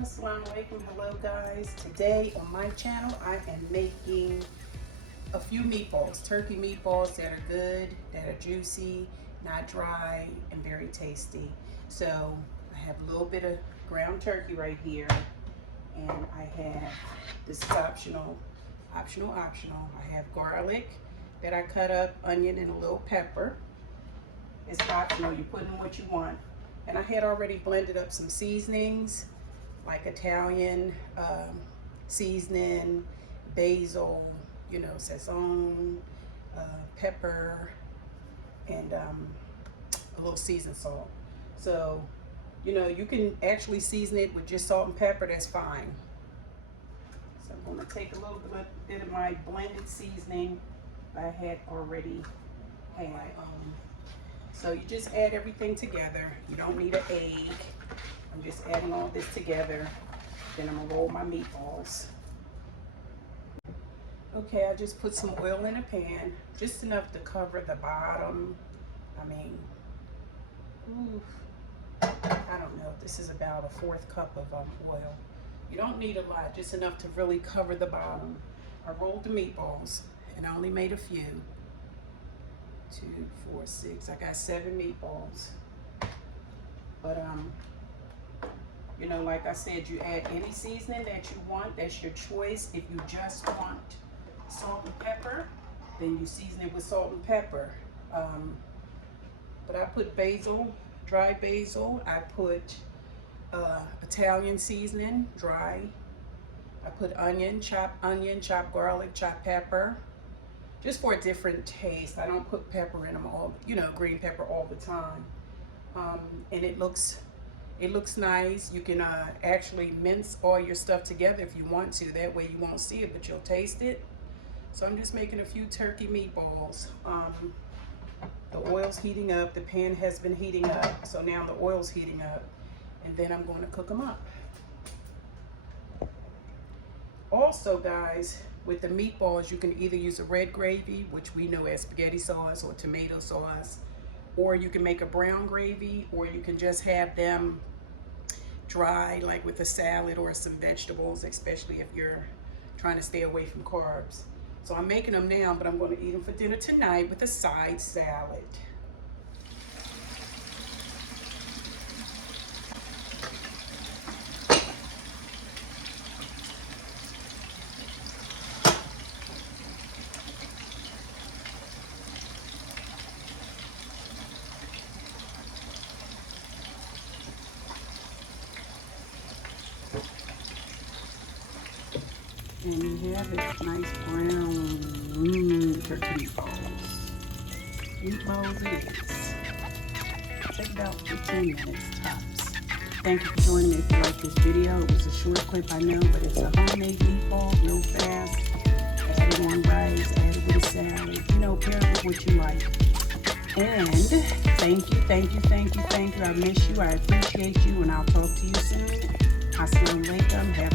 Assalamu alaikum. Hello guys. Today on my channel I am making a few meatballs, turkey meatballs that are good, that are juicy, not dry, and very tasty. So I have a little bit of ground turkey right here, and I have, this is optional. I have garlic that I cut up, onion, and a little pepper. It's optional, you put in what you want. And I had already blended up some seasonings like Italian seasoning, basil, you know, sazon, pepper, and a little seasoned salt. So, you know, you can actually season it with just salt and pepper, that's fine. So I'm gonna take a little bit of my blended seasoning I had already had. So you just add everything together. You don't need an egg. I'm just adding all this together. Then I'm gonna roll my meatballs. Okay, I just put some oil in a pan, just enough to cover the bottom. I mean, I don't know, this is about a 1/4 cup of oil. You don't need a lot, just enough to really cover the bottom. I rolled the meatballs, and I only made a few. 2, 4, 6, I got 7 meatballs. But you know, like I said, you add any seasoning that you want, that's your choice. If you just want salt and pepper, then you season it with salt and pepper. But I put basil, dry basil. I put Italian seasoning, dry. I put chopped garlic, chopped pepper, just for a different taste. I don't put pepper in them all, you know, green pepper all the time. And it looks nice. You can actually mince all your stuff together if you want to. That way you won't see it, but you'll taste it. So I'm just making a few turkey meatballs. The oil's heating up. The pan has been heating up. So now the oil's heating up. And then I'm going to cook them up. Also, guys, with the meatballs, you can either use a red gravy, which we know as spaghetti sauce or tomato sauce, or you can make a brown gravy, or you can just have them dry, like with a salad or some vegetables, especially if you're trying to stay away from carbs. So I'm making them now, but I'm going to eat them for dinner tonight with a side salad. And you have this nice brown turkey meatballs. Meatballs it is. Take about 15 minutes tops. Thank you for joining me. If you like this video, it was a short clip, I know, but it's a homemade meatball, real fast. Add it on rice, add it with a salad. You know, pair it with what you like. And thank you. I miss you. I appreciate you, and I'll talk to you soon. Assalamu alaikum. Have